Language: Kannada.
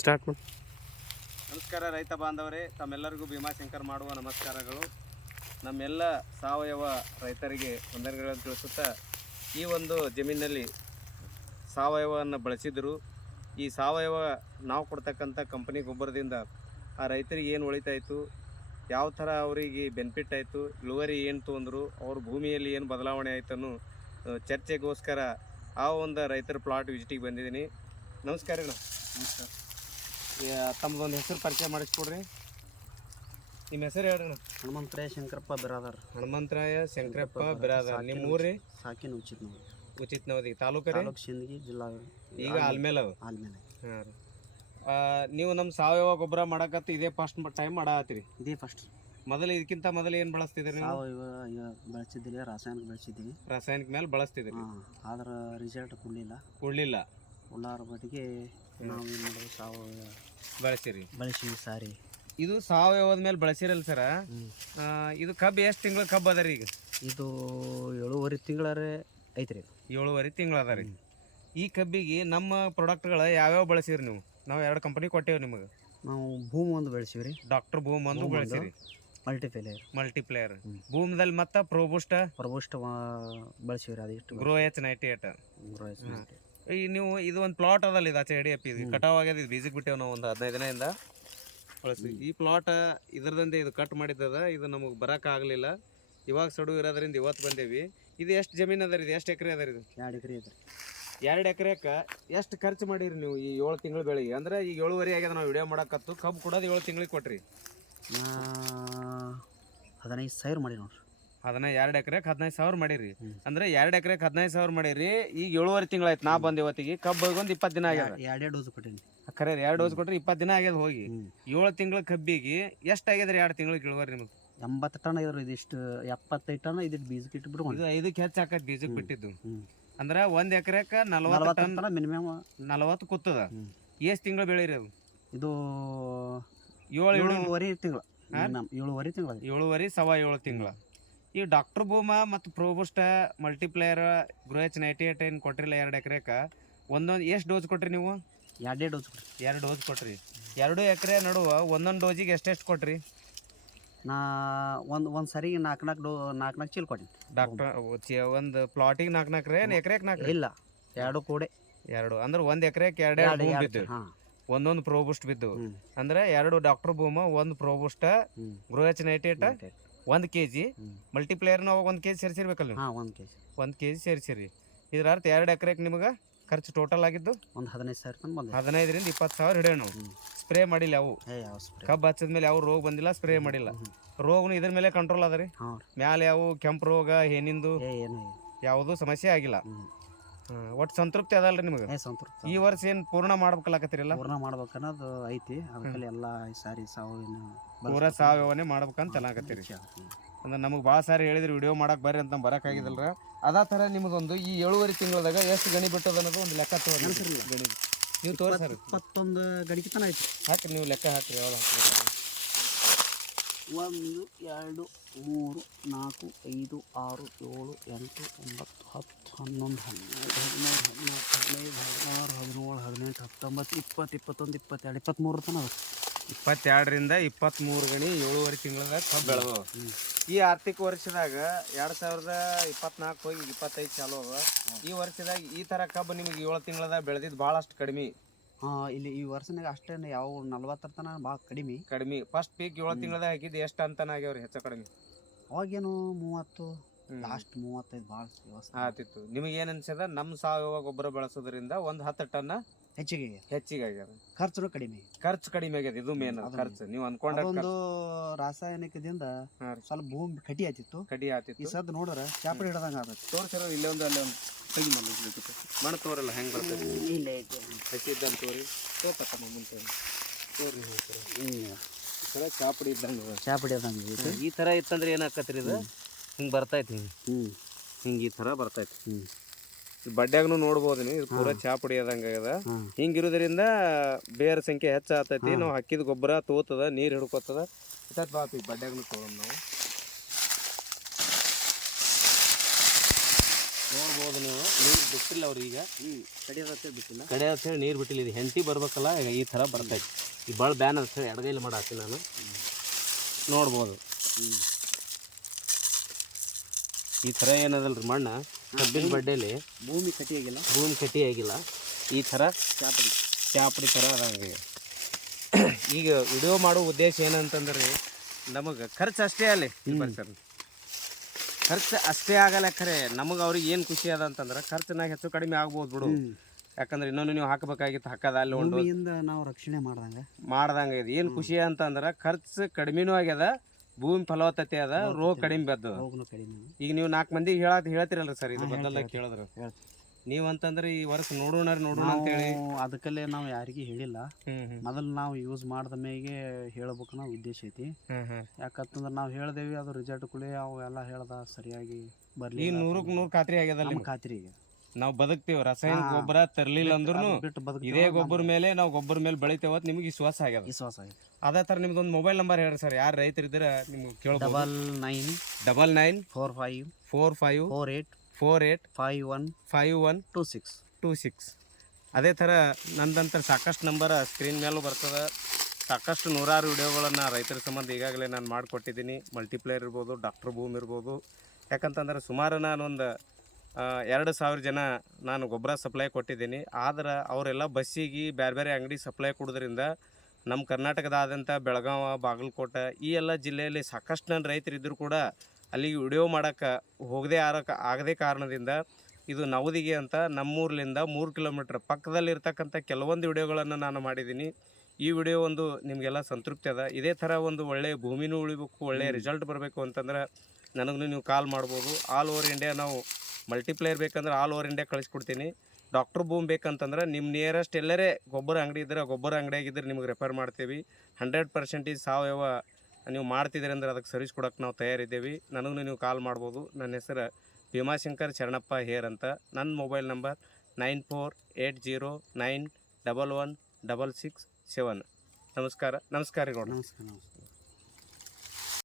ಸ್ಟಾರ್ಟ್ ಮಾಡಿ. ನಮಸ್ಕಾರ ರೈತ ಬಾಂಧವರೇ ತಮ್ಮೆಲ್ಲರಿಗೂ ಭೀಮಾಶಂಕರ್ ಮಾಡುವ ನಮಸ್ಕಾರಗಳು. ನಮ್ಮೆಲ್ಲ ಸಾವಯವ ರೈತರಿಗೆ ತೊಂದರೆಗಳನ್ನು ತಿಳಿಸುತ್ತಾ ಈ ಒಂದು ಜಮೀನಲ್ಲಿ ಸಾವಯವವನ್ನು ಬಳಸಿದ್ರು. ಈ ಸಾವಯವ ನಾವು ಕೊಡ್ತಕ್ಕಂಥ ಕಂಪನಿ ಗೊಬ್ಬರದಿಂದ ಆ ರೈತರಿಗೆ ಏನು ಉಳಿತಾಯಿತು? ಯಾವ ಥರ ಅವರಿಗೆ ಬೆನಿಫಿಟ್ ಆಯಿತು? ಇಳುವರಿ ಏನು ತೊಂದರು? ಅವ್ರ ಭೂಮಿಯಲ್ಲಿ ಏನು ಬದಲಾವಣೆ ಆಯಿತು ಅನ್ನೋ ಚರ್ಚೆಗೋಸ್ಕರ ಆ ಒಂದು ರೈತರ ಪ್ಲಾಟ್ ವಿಸಿಟಿಗೆ ಬಂದಿದ್ದೀನಿ. ನಮಸ್ಕಾರ ರೀ ನಮಸ್ಕಾರ. ತಮ್ಮದೊಂದು ಹೆಸರು ಪರಿಚಯ ಮಾಡಿಸ್ಕೊಡ್ರಿ ನಿಮ್ಮ ಹೆಸರು ಹೇಳ್ರಿ. ಹನುಮಂತರಾಯ ಶಂಕರಪ್ಪ ಬಿರಾದರ್. ಹನುಮಂತರಾಯ ಶಂಕರಪ್ಪ ಬಿರಾದರ್ ನಿಮ್ಮ ಊರಿ? ಸಾಕಿನ ಉಚಿತ ನೋಡಿ ಉಚಿತ ನವದಿ ತಾಲೂಕು ರೀ ತಾಲೂಕ್ ಸಿಂದಗಿ ಜಿಲ್ಲಾ ಈಗ ಆಲ್ಮೇಲೆ ಅವ ಆಲ್ಮೇಲೆ. ಹಾಂ ರೀ. ನೀವು ನಮ್ಮ ಸಾವಯವ ಗೊಬ್ಬರ ಮಾಡಕತ್ತ ಇದೇ ಫಸ್ಟ್ ಟೈಮ್ ಮಾಡತ್ತೀರಿ? ಇದೇ ಫಸ್ಟ್ ಮೊದಲು ಇದಕ್ಕಿಂತ ಮೊದಲು ಏನು ಬಳಸ್ತಿದ್ರಿ ನೀವು? ಸಾವಯವ ಈಗ ಬೆಳೆಸಿದ್ದೀವಿ ರಾಸಾಯನಿಕ ಬೆಳೆಸಿದ್ದೀವಿ ರಾಸಾಯನಿಕ ಮೇಲೆ ಬಳಸ್ತಿದ್ರಿ ಹಾಂ ಆದ್ರೆ ರಿಸಲ್ಟ್ ಕೊಡಲಿಲ್ಲ. ಕೊಡಲಿಲ್ಲ. ಉಳ್ಳಾರ ಮಟ್ಟಿಗೆ ನಾವು ಏನು ಮಾಡೋದು ಸಾವಯವ ಬಳಸಿರಿ. ಬೆಳೆಸಿವಿ ಸಾರಿ. ಇದು ಸಾವಯವದ ಮೇಲೆ ಬಳಸಿರಲ್ಲ ಸರ? ಇದು ಕಬ್ಬು ಎಷ್ಟು ತಿಂಗಳ ಕಬ್ಬು ಅದ ರೀ ಈಗ? ಇದು ಏಳುವರೆ ತಿಂಗಳರೆ ಐತ್ರಿ. ಏಳುವರೆ ತಿಂಗಳ ಅದ ರೀ. ಈ ಕಬ್ಬಿಗೆ ನಮ್ಮ ಪ್ರಾಡಕ್ಟ್ಗಳ ಯಾವ್ಯಾವ ಬಳಸಿರಿ ನೀವು? ನಾವು ಎರಡು ಕಂಪನಿ ಕೊಟ್ಟೇವೆ ನಿಮಗೆ. ನಾವು ಭೂಮ್ ಒಂದು ಬೆಳೆಸಿವಿ ರೀ ಡಾಕ್ಟರ್ ಭೂಮ್ ಒಂದು ಬೆಳೆಸಿರಿ. Multiplier multiplier. ಭೂಮದಲ್ಲಿ ಮತ್ತ ಪ್ರೋಬೂಸ್ಟ್ ಪ್ರೊಬೂಸ್ಟ್ ಬೆಳೆಸಿವಿ ರೀ ಅದಿಷ್ಟು ಗ್ರೋ ಎಚ್ ನೈಂಟಿ ಏಟ್ ಗ್ರೋಯ್ಸ್ ಹ್ಮ್. ಈ ನೀವು ಇದು ಒಂದು ಪ್ಲಾಟ್ ಅದಲ್ಲ ಇದು ಆಚೆ ಎಡಿ ಇದು. ಕಟಾವ್ ಆಗ್ಯದ ಇದು ಬೀಜಕ್ಕೆ ಬಿಟ್ಟೇವೆ ನಾವು ಒಂದು ಹದಿನೈದು ದಿನದಿಂದ. ಬಳಸಿ ಈ ಪ್ಲಾಟ್ ಇದರದಂದೆ ಇದು ಕಟ್ ಮಾಡಿದ್ದದ ಇದು ನಮಗೆ ಬರಕ್ಕೆ ಆಗಲಿಲ್ಲ. ಇವಾಗ ಸಡು ಇರೋದ್ರಿಂದ ಇವತ್ತು ಬಂದೇವಿ. ಇದು ಎಷ್ಟು ಜಮೀನು ಅದ ರೀ ಇದು? ಎಷ್ಟು ಎಕರೆ ಅದ ರೀ ಇದು? ಎರಡು ಎಕರೆ ಅದ ಎರಡು ಎಕರೆಕ್ಕೆ ಎಷ್ಟು ಖರ್ಚು ಮಾಡಿರಿ ನೀವು ಈ ಏಳು ತಿಂಗಳ ಬೆಳೆಗೆ ಅಂದ್ರೆ ಈಗ ಏಳುವರೆ ಆಗ್ಯದ ನಾವು ವಿಡಿಯೋ ಮಾಡಕತ್ತು ಕಬ್ಬು ಕೊಡೋದು ಏಳು ತಿಂಗಳಿಗೆ ಕೊಟ್ರಿ. ಹದಿನೈದು ಸಾವಿರ ಮಾಡಿ ನೋಡ್ರಿ. ಅದನ್ನ ಎರಡು ಎಕರೆಗೆ ಹದಿನೈದು ಸಾವಿರ ಮಾಡಿರಿ. ಅಂದ್ರೆ ಎರಡು ಎಕರೆಗೆ ಹದಿನೈದು ಸಾವಿರ ಮಾಡಿರಿ. ಈಗ ಏಳುವರೆ ತಿಂಗಳಾಯ್ತು ನಾ ಬಂದ ಇವತ್ತಿಗೆ. ಕಬ್ಬು ಒಂದು ಇಪ್ಪತ್ತು ದಿನ ಆಗ್ಯದ. ಎರಡೇ ಡೋಸ್ ಕೊಟ್ಟೀನಿ. ಖರೆ ಎರಡು ಡೋಸ್ ಕೊಟ್ರಿ ಇಪ್ಪತ್ತು ದಿನ ಆಗ್ಯದ ಹೋಗಿ. ಏಳು ತಿಂಗಳ ಕಬ್ಬಿಗೆ ಎಷ್ಟು ಆಗ್ಯದ್ರಿ ಎರಡು ತಿಂಗಳಿಗೆ ಇಳುವರಿ ನಿಮಗೆ ಎಂಬತ್ತು ಟನ್ ಇದ್ರು ಇದಿಷ್ಟು ಎಪ್ಪತ್ತೈದು ಟನ್ ಇದಿಟ್ಟು ಬೀಜ ಬಿಡ್ಕೊಂಡು ಇದು ಐದಕ್ಕೆ ಹೆಚ್ಚು ಹಾಕತ್ ಬೀಜಕ್ಕೆ ಬಿಟ್ಟಿದ್ದು. ಅಂದ್ರೆ ಒಂದ್ ಎಕರೆಕ ನಲವತ್ತು ಟನ್ ಮಿನಿಮಮ್. ನಲವತ್ತು ಕುತ್ತದ ಎಷ್ಟ್ ತಿಂಗಳು ಬೆಳಿರಿ ಅದು? ಇದು ಏಳು ಏಳು ಏಳುವರೆ ತಿಂಗಳು? ಏಳುವರೆ ತಿಂಗಳು ಏಳುವರೆ ಸವಾ ಏಳು ತಿಂಗಳ. ಈ ಡಾಕ್ಟರ್ ಭೂಮ ಮತ್ತು Proboost multiplier grow H ninety eight ಏನು ಕೊಟ್ರಿಲ್ಲ ಎರಡು ಎಕರೆಕ? ಒಂದೊಂದು ಎಷ್ಟು ಡೋಸ್ ಕೊಟ್ರಿ ನೀವು? ಎರಡೇ ಡೋಸ್ ಕೊಟ್ರಿ. ಎರಡು ಡೋಸ್ ಕೊಟ್ರಿ. ಎರಡು ಎಕರೆ ನಡುವ ಒಂದೊಂದು ಡೋಸಿಗೆ ಎಷ್ಟೆಷ್ಟು ಕೊಟ್ರಿ? ನಾ ಒಂದು ಒಂದು ಸರಿ ನಾಲ್ಕು ನಾಲ್ಕು ಡೋ ನಾಲ್ಕು ನಾಲ್ಕು ಚೀಲ ಕೊಟ್ಟಿನಿ. ಡಾಕ್ಟರ್ ಒಂದು ಪ್ಲಾಟಿಗೆ ನಾಲ್ಕು ನಾಲ್ಕು ಏನು ಎಕರೆಗೆ ನಾಲ್ಕು ಇಲ್ಲ ಎರಡು ಕೂಡೆ. ಎರಡು. ಅಂದ್ರೆ ಒಂದು ಎಕರೆಗೆ ಎರಡು ಎರಡು ಬಿದ್ದು. ಒಂದೊಂದು ಪ್ರೋಬುಸ್ಟ್ ಬಿದ್ದು. ಅಂದ್ರೆ ಎರಡು ಡಾಕ್ಟರ್ ಭೂಮ ಒಂದು ಪ್ರೋಬುಸ್ಟ ಗೃಹ ಗ್ರೋಹೆಚ್ ನೈಂಟಿ ಏಟ್ ಒಂದು ಕೆ ಜಿ ಮಲ್ಟಿಪ್ಲೇಯರ್ನ ಅವಾಗ ಒಂದು ಕೆ ಜಿ ಸೇರಿಸಿರ್ಬೇಕಲ್ಲ ನೀವು? ಹಾಂ ಒಂದು ಕೆ ಜಿ ಒಂದು ಕೆ ಜಿ ಸೇರಿಸಿರಿ. ಇದ್ರ ಅರ್ಥ ಎರಡು ಎಕರೆಗೆ ನಿಮಗೆ ಖರ್ಚು ಟೋಟಲ್ ಆಗಿದ್ದು? ಒಂದು ಹದಿನೈದು ಸಾವಿರ ಬಂದ ಹದಿನೈದರಿಂದ ಇಪ್ಪತ್ತು ಸಾವಿರ ಹಿಡಿಯೋಣ ನಾವು. ಸ್ಪ್ರೇ ಮಾಡಿಲ್ಲ ಅವು. ಏ ಯಾವ ಸ್ಪ್ರೇ ಕಬ್ಬು ಹಚ್ಚಿದ ಮೇಲೆ ಯಾವ ರೋಗ ಬಂದಿಲ್ಲ ಸ್ಪ್ರೇ ಮಾಡಿಲ್ಲ. ರೋಗನು ಇದ್ರ ಮೇಲೆ ಕಂಟ್ರೋಲ್ ಅದ ರೀ. ಹಾಂ ಮ್ಯಾಲೆ ಯಾವ ಕೆಂಪು ರೋಗ ಏನಿಂದು ಏ ಏನು ಯಾವುದೂ ಸಮಸ್ಯೆ ಆಗಿಲ್ಲ. ಒಟ್ಟು ಸಂತೃಪ್ತಿ ಅದಲ್ರಿ ನಿಮಗೆ? ಏ ಸಂತೃಪ್ತ ಈ ವರ್ಷ ಏನು ಪೂರ್ಣ ಮಾಡ್ಬೇಕಲ್ಲ ಪೂರ್ಣ ಮಾಡ್ಬೇಕನ್ನೋದು ಐತಿ. ಅದಕ್ಕೆ ಎಲ್ಲ ಈ ಸಾರಿ ಸಾವಯವ ಪೂರ ಸಾವಯವನೇ ಮಾಡ್ಬೇಕಂತ ಅನ್ನಕತ್ತೀರಿ ಅಂದ್ರೆ ನಮಗೆ ಭಾಳ ಸಾರಿ ಹೇಳಿದ್ರು ವಿಡಿಯೋ ಮಾಡಕ್ಕೆ ಬರ್ರಿ ಅಂತ ಬರೋಕ್ಕಾಗಿದ್ದಲ್ರ ಅದಾ ಥರ ನಿಮ್ಗೊಂದು ಈ ಏಳುವರೆ ತಿಂಗಳದಾಗ ಎಷ್ಟು ಗಣಿ ಬಿಟ್ಟದ ಅನ್ನೋದು ಒಂದು ಲೆಕ್ಕ ತೋರಿ. ನೆನ್ಸಿರ್ಲಿಲ್ಲ. ಗಣಿ. ನೀವು ತೋರಿಸ್ರಿ ಇಪ್ಪತ್ತೊಂದು ಗಡಿಗೆ ತನ ಐತಿ ಹಾಕಿ ನೀವು ಲೆಕ್ಕ ಹಾಕ್ರಿ ಯಾವ್ದು ಹಾಕ್ರಿ ಒಂದು ಎರಡು ಮೂರು, ನಾಲ್ಕು, ಐದು, ಆರು, ಏಳು, ಎಂಟು, ಒಂಬತ್ತು, ಹತ್ತು, ಹನ್ನೊಂದು, ಹನ್ನೆರಡು, ಹದಿಮೂರು, ಹದಿನಾಲ್ಕು, ಹದಿನೈದು, ಹದಿನಾರು, ಹದಿನೇಳು, ಹದಿನೆಂಟು, ಹತ್ತೊಂಬತ್ತು, ಇಪ್ಪತ್ತು, ಇಪ್ಪತ್ತೊಂದು, ಇಪ್ಪತ್ತೆರಡು, ಇಪ್ಪತ್ತ್ಮೂರು ತನಕ. ಇಪ್ಪತ್ತೆರಡರಿಂದ ಇಪ್ಪತ್ತ್ಮೂರು ಗಣಿ ಏಳುವರೆ ತಿಂಗಳದಾಗ ಕಬ್ಬು ಬೆಳೆದವು. ಈ ಆರ್ಥಿಕ ವರ್ಷದಾಗ ಎರಡು ಸಾವಿರದ ಇಪ್ಪತ್ನಾಲ್ಕು ಹೋಗಿ ಇಪ್ಪತ್ತೈದು ಚಾಲು ಅದ ಈ ವರ್ಷದಾಗ ಈ ಥರ ಕಬ್ಬು ನಿಮಗೆ ಏಳು ತಿಂಗಳದಾಗ ಬೆಳೆದಿದ್ದು ಭಾಳಷ್ಟು ಕಡಿಮೆ. ಇಲ್ಲಿ ಈ ವರ್ಷನಾಗ ಅಷ್ಟೇ ಯಾವ ನಲ್ವತ್ತರ ತನ ಭಾಳ ಕಡಿಮೆ. ಕಡಿಮೆ. ಫಸ್ಟ್ ಪೀಕ್ ಏಳು ತಿಂಗಳದಾಗ ಹಾಕಿದ್ದು ಎಷ್ಟು ಅಂತನ ಆಗ್ಯಾವ್ರಿ ಹೆಚ್ಚು ಕಡಿಮೆ? ಅವಾಗೇನು ಮೂವತ್ತು. ಲಾಸ್ಟ್ ಮೂವತ್ತೈದು ಭಾಳ ಆತಿತ್ತು. ನಿಮಗೆ ಏನು ಅನ್ಸದ? ನಮ್ಮ ಸಾವಯವ ಗೊಬ್ಬರ ಬಳಸೋದ್ರಿಂದ ಒಂದು ಹತ್ತು ಟನ್ ಹೆಚ್ಚಿಗೆ. ಹೆಚ್ಚಿಗೆ ಆಗ್ಯದ. ಖರ್ಚು ಕಡಿಮೆ. ಖರ್ಚು ಕಡಿಮೆ ಆಗ್ಯದ. ಇದು ಮೇನ್ ಖರ್ಚು. ನೀವು ಅನ್ಕೊಂಡ ಒಂದು ರಾಸಾಯನಿಕದಿಂದ ಸ್ವಲ್ಪ ಭೂಮಿ ಕಟಿ ಆತಿತ್ತು. ಕಡಿ ಈ ಆತಿತ್ತು ಸದ್ ನೋಡ್ರ ಚಾಪಡಿ ಹಿಡ್ದಂಗ ಆಗತ್ತೆ ತೋರಿಸಿರೋ ಇಲ್ಲೇ ಒಂದು ಅಲ್ಲೇ ಒಂದು. ತೆಗಿ ಮಣ್ಣು ಮಣ್ಣು ತೋರಲ್ಲ ಹೆಂಗೆ ಬರ್ತದೆ? ಇಲ್ಲ ಐತೆ ಹಚ್ಚಿದ್ದಂತ ತೋರಿ. ತೋತಕ್ಕ ಮುಂಚೆ. ತೋರಿ ಥರ ಚಾಪಡಿ ಇದ್ದಂಗೆ ಚಾಪಡಿ ಐತಿ ಈ ಥರ ಇತ್ತಂದ್ರೆ ಏನಾಕತ್ರಿ ಇದು? ಹಿಂಗೆ ಬರ್ತೈತಿ ಹಿಂಗೆ. ಹಿಂಗೆ ಈ ಥರ ಬರ್ತೈತಿ ಹ್ಞೂ ಬಡ್ಡ್ಯಾಗನು ನೋಡ್ಬೋದು ನೀವು ಪೂರ ಚಾಪುಡಿ ಆದಂಗೆ ಆಗ್ಯದ ಹಿಂಗಿರೋದ್ರಿಂದ ಬೇರ್ ಸಂಖ್ಯೆ ಹೆಚ್ಚಾಗ್ತೈತಿ. ನಾವು ಹಾಕಿದ ಗೊಬ್ಬರ ತೋತದ ನೀರು ಹಿಡ್ಕೊತದ. ಇಟ್ಟತ್ ಬಾಪಿ ಬಡ್ಡ್ಯಾಗನು ತೊಗೊಂಡು ನಾವು. ನೋಡ್ಬೋದು ನೀವು. ನೀರು ಬಿಟ್ಟಿಲ್ಲ ಅವ್ರು ಈಗ. ಬಿಟ್ಟಿಲ್ಲ. ಕಡೆ ಅಂತ ಹೇಳಿ ನೀರು ಬಿಟ್ಟಿಲ್ಲ. ಇದು ಹೆಂಟಿ ಬರ್ಬೇಕಲ್ಲ ಈಗ ಈ ಥರ ಬರ್ತೈತಿ ಈ ಭಾಳ ಬ್ಯಾನ್ ಅಂತ ಹೇಳಿ ಎಡಗೈಲಿ ಮಾಡಾತಿ ನಾನು. ನೋಡ್ಬೋದು. ಈ ಥರ ರೀ ಮಣ್ಣು? ಕಬ್ಬಿನ ಬಡ್ಡೆಯಲ್ಲಿ ಭೂಮಿ ಕಟ್ಟಿ ಆಗಿಲ್ಲ. ಭೂಮಿ ಕಟ್ಟಿ ಆಗಿಲ್ಲ. ಈ ಥರ ಚಾಪಡಿ. ಚಾಪಡಿ ಥರ ಅದಂಗೆ ಈಗ ವಿಡಿಯೋ ಮಾಡೋ ಉದ್ದೇಶ ಏನಂತಂದ್ರೆ ನಮಗೆ ಖರ್ಚು ಅಷ್ಟೇ ಅಲ್ಲಿ ಸರ್ ಖರ್ಚು ಅಷ್ಟೇ ಆಗಲ್ಲ ಖರೆ. ನಮಗೆ ಅವ್ರಿಗೆ ಏನು ಖುಷಿ ಅದ ಅಂತಂದ್ರೆ ಖರ್ಚಿನಾಗ ಹೆಚ್ಚು ಕಡಿಮೆ ಆಗ್ಬೋದು ಬಿಡು. ಯಾಕಂದ್ರೆ ಇನ್ನೊಂದು ನೀವು ಹಾಕಬೇಕಾಗಿತ್ತು ಹಾಕದ ಅಲ್ಲಿ ಒಂದು ಭೂಮಿಯಿಂದ ನಾವು ರಕ್ಷಣೆ ಮಾಡ್ದಂಗೆ. ಮಾಡ್ದಂಗೆ ಇದು. ಏನು ಖುಷಿ ಅಂತಂದ್ರೆ ಖರ್ಚು ಕಡಿಮೆನೂ ಆಗ್ಯದ ಭೂಮಿ ಫಲವತ್ತತೆ ಅದ ರೋಗ ಕಡಿಮೆ ಬರ್ತದ ಕಡಿಮೆ ಈಗ ನೀವು ನಾಲ್ಕು ಮಂದಿಗೆ ಹೇಳತ್ ಹೇಳ್ತಿರಲ್ರಿ ಸರ್ ಇದು ಬಂದಲ್ಲ ಬದಲ ಕೇಳಿದ್ರು. ಹೇಳ್ತೀವಿ. ನೀವು ಅಂತಂದ್ರೆ ಈ ವರ್ಷ ನೋಡೋಣ ನೋಡೋಣ ಅಂತೇಳಿ. ಹೇಳಿ ಅದಕ್ಕಲ್ಲೇ ನಾವು ಯಾರಿಗೂ ಹೇಳಿಲ್ಲ. ಮೊದಲು ನಾವು ಯೂಸ್ ಮಾಡಿದ ಮೇಗೆ ಹೇಳ್ಬೇಕು ನಾವು ಉದ್ದೇಶ ಐತಿ. ಯಾಕಂತಂದ್ರೆ ನಾವು ಹೇಳ್ದೇವಿ ಅದು ರಿಸಲ್ಟ್ ಕುಳಿ ಅವು ಎಲ್ಲ ಹೇಳ್ದ ಸರಿಯಾಗಿ ಬರ್ಲಿ ನೂರಕ್ ನೂರಕ್ಕೆ ನೂರು ಖಾತ್ರಿ ಆಗ್ಯದ ನಮ್ಮ ಖಾತ್ರಿ ಈಗ ನಾವು ಬದುಕ್ತೀವಿ ರಾಸಾಯನಿಕ. ಗೊಬ್ಬರ ತರ್ಲಿಲ್ಲ ಅಂದ್ರೂ ಇದೇ ಗೊಬ್ಬರ ಮೇಲೆ ನಾವು ಗೊಬ್ಬರ ಮೇಲೆ ಬೆಳಿತೇವ ಅಂತ ನಿಮಗೆ ವಿಶ್ವಾಸ ಆಗ್ಯದ. ವಿಶ್ವಾಸ ಐತಿ ಅದೇ ನಿಮ್ದು ಒಂದು ಮೊಬೈಲ್ ನಂಬರ್ ಹೇಳ್ರಿ ಸರ್ ಯಾರು ರೈತರಿದ್ರೆ ನಿಮ್ಗೆ ಕೇಳ್ಬೋದು. Double nine double nine four five four five four eight four eight five one five one two six two six ಅದೇ ಥರ ನಂದಂತ ಸಾಕಷ್ಟು ನಂಬರ್ ಸ್ಕ್ರೀನ್ ಮೇಲೂ ಬರ್ತದೆ. ಸಾಕಷ್ಟು ನೂರಾರು ವಿಡಿಯೋಗಳನ್ನು ರೈತರ ಸಂಬಂಧ ಈಗಾಗಲೇ ನಾನು ಮಾಡಿಕೊಟ್ಟಿದ್ದೀನಿ. ಮಲ್ಟಿಪ್ಲೇಯರ್ ಇರ್ಬೋದು ಡಾಕ್ಟರ್ ಭೂಮಿ ಇರ್ಬೋದು. ಯಾಕಂತಂದ್ರೆ ಸುಮಾರು ನಾನೊಂದು ಎರಡು ಸಾವಿರ ಜನ ನಾನು ಗೊಬ್ಬರ ಸಪ್ಲೈ ಕೊಟ್ಟಿದ್ದೀನಿ. ಆದ್ರೆ ಅವರೆಲ್ಲ ಬಸ್ಸಿಗೆ ಬೇರೆ ಬೇರೆ ಅಂಗಡಿ ಸಪ್ಲೈ ಕೊಡೋದ್ರಿಂದ ನಮ್ಮ ಕರ್ನಾಟಕದಾದಂಥ ಬೆಳಗಾವ ಬಾಗಲಕೋಟೆ ಈ ಎಲ್ಲ ಜಿಲ್ಲೆಯಲ್ಲಿ ಸಾಕಷ್ಟು ನನ್ನ ರೈತರಿದ್ದರೂ ಕೂಡ ಅಲ್ಲಿಗೆ ವಿಡಿಯೋ ಮಾಡೋಕ್ಕೆ ಹೋಗದೆ ಆರಕ್ಕೆ ಆಗದೇ ಕಾರಣದಿಂದ ಇದು ನವದಿಗೆ ಅಂತ ನಮ್ಮೂರ್ಲಿಂದ ಮೂರು ಕಿಲೋಮೀಟ್ರ್ ಪಕ್ಕದಲ್ಲಿರ್ತಕ್ಕಂಥ ಕೆಲವೊಂದು ವಿಡಿಯೋಗಳನ್ನು ನಾನು ಮಾಡಿದ್ದೀನಿ. ಈ ವಿಡಿಯೋ ಒಂದು ನಿಮಗೆಲ್ಲ ಸಂತೃಪ್ತಿ ಅದ. ಇದೇ ಥರ ಒಂದು ಒಳ್ಳೆಯ ಭೂಮಿನೂ ಉಳಿಬೇಕು ಒಳ್ಳೆಯ ರಿಸಲ್ಟ್ ಬರಬೇಕು ಅಂತಂದ್ರೆ ನನಗೂ ನೀವು ಕಾಲ್ ಮಾಡ್ಬೋದು. ಆಲ್ ಓವರ್ ಇಂಡಿಯಾ ನಾವು ಮಲ್ಟಿಪ್ಲೇಯರ್ ಬೇಕಂದ್ರೆ ಆಲ್ ಓವರ್ ಇಂಡಿಯಾ ಕಳಿಸ್ಕೊಡ್ತೀನಿ. ಡಾಕ್ಟರ್ ಭೂಮಿ ಬೇಕಂತಂದ್ರೆ ನಿಮ್ಮ ನಿಯರೆಸ್ಟ್ ಎಲ್ಲರೇ ಗೊಬ್ಬರ ಅಂಗಡಿ ಇದ್ದರೆ ಗೊಬ್ಬರ ಅಂಗಡಿಯಾಗಿದ್ದರೆ ನಿಮಗೆ ರೆಫರ್ ಮಾಡ್ತೀವಿ. ಹಂಡ್ರೆಡ್ ಪರ್ಸೆಂಟೇಜ್ ಸಾವಯವ ನೀವು ಮಾಡ್ತಿದ್ದೀರಿ ಅಂದ್ರೆ ಅದಕ್ಕೆ ಸರ್ವಿಸ್ ಕೊಡೋಕ್ಕೆ ನಾವು ತಯಾರಿದ್ದೇವೆ. ನನಗೂ ನೀವು ಕಾಲ್ ಮಾಡ್ಬೋದು. ನನ್ನ ಹೆಸರು ಭೀಮಾಶಂಕರ್ ಶರಣಪ್ಪ ಹೇರ್ ಅಂತ. ನನ್ನ mobile number nine four eight zero nine double one double six seven. ನಮಸ್ಕಾರ. ನಮಸ್ಕಾರ ರೀ ನಮಸ್ಕಾರ ನಮಸ್ಕಾರ.